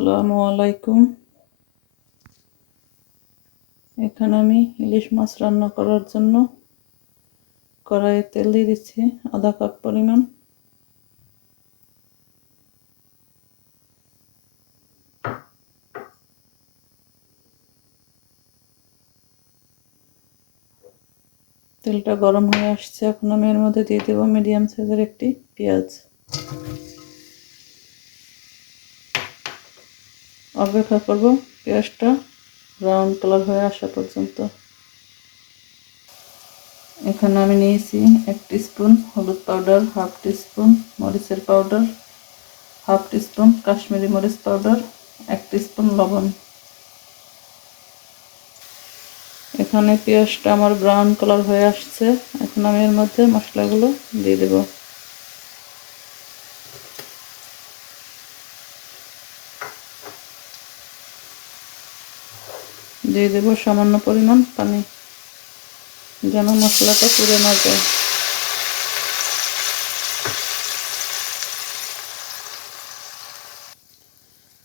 আসসালামু আলাইকুম। এখানে আমি ইলিশ মাছ রান্না করার জন্য কড়াইয়ে তেল দিয়ে দিচ্ছি আধা কাপ পরিমাণ। তেলটা গরম হয়ে আসছে। এখন আমি এর মধ্যে দিয়ে দেবো মিডিয়াম সাইজের একটি পেঁয়াজ। অপেক্ষা করব পেঁয়াজটা ব্রাউন কালার হয়ে আসা পর্যন্ত। এখানে আমি নিয়েছি এক স্পুন হলুদ পাউডার হাফ স্পুন মরিচের পাউডার হাফ স্পুন কাশ্মীরি মরিচ পাউডার এক স্পুন লবণ। এখানে পেঁয়াজটা আমার ব্রাউন কালার হয়ে আসছে। এখন আমি এর মধ্যে মশলাগুলো দিয়ে দেব। দিয়ে দেব সামান্য পরিমাণ পানি। যেন মশলাটা পুড়ে না যায়।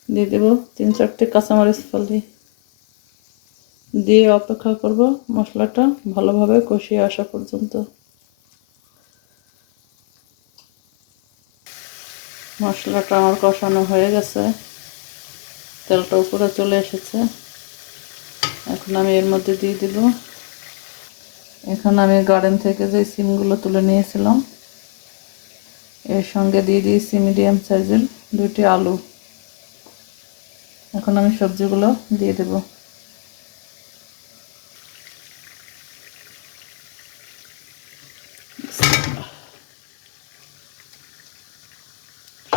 দিয়ে দেব তিন চারটে কাঁচামরিচ ফালি। দিয়ে অপেক্ষা করব মশলাটা ভালোভাবে কষিয়ে আসা পর্যন্ত। মশলাটা আমার কষানো হয়ে গেছে। তেলটা উপরে চলে এসেছে। এখন আমি এর মধ্যে দিয়ে দিব। এখন আমি গার্ডেন থেকে যে সিমগুলো তুলে নিয়েছিলাম, এর সঙ্গে দিয়ে দিয়েছি মিডিয়াম সাইজের দুটি আলু। এখন আমি সবজিগুলো দিয়ে দেবো।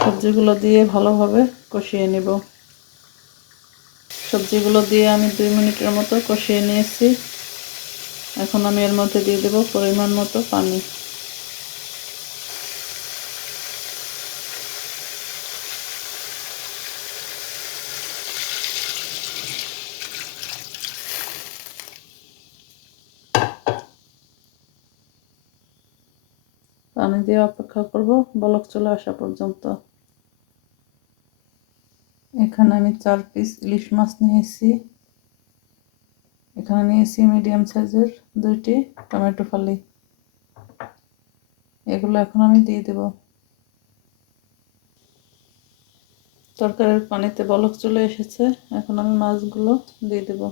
সবজিগুলো দিয়ে ভালোভাবে কষিয়ে নেব। সবজিগুলো দিয়ে আমি দুই মিনিটের মতো কষিয়ে নিয়েছি। এখন আমি এর মধ্যে দিয়ে দেব পরিমাণ মতো পানি। পানি দিয়ে অপেক্ষা করব, বলক চলে আসা পর্যন্ত। এখানে আমি চার পিস ইলিশ মাছ নিয়েছি। এখানে নিয়েছি মিডিয়াম সাইজের দুইটি টমেটো ফালি। এগুলো এখন আমি দিয়ে দেব। তরকারির পানিতে বলক চলে এসেছে। এখন আমি মাছগুলো দিয়ে দেবো।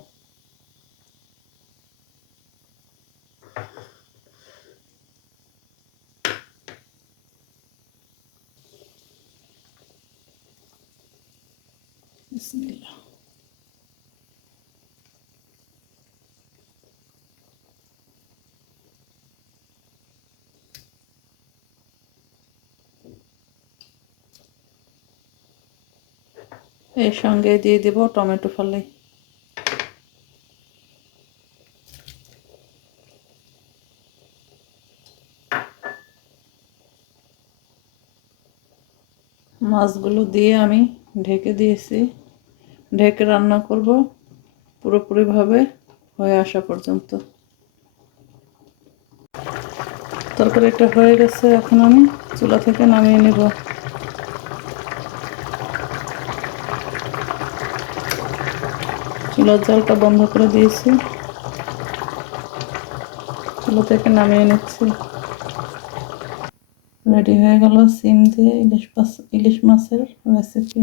বিসমিল্লাহ এর সঙ্গে দিয়ে দেব টমেটো ফালি মাছগুলো দিয়ে আমি ঢেকে দিয়েছি। ঢেকে রান্না করব পুরোপুরিভাবে হয়ে আসা পর্যন্ত। তরকারিটা হয়ে গেছে এখন আমি চুলা থেকে নামিয়ে নেব। চুলার জলটা বন্ধ করে দিয়েছি। চুলা থেকে নামিয়ে নিচ্ছি। রেডি হয়ে গেল সিম দিয়ে ইলিশ মাছ, ইলিশ মাছের রেসিপি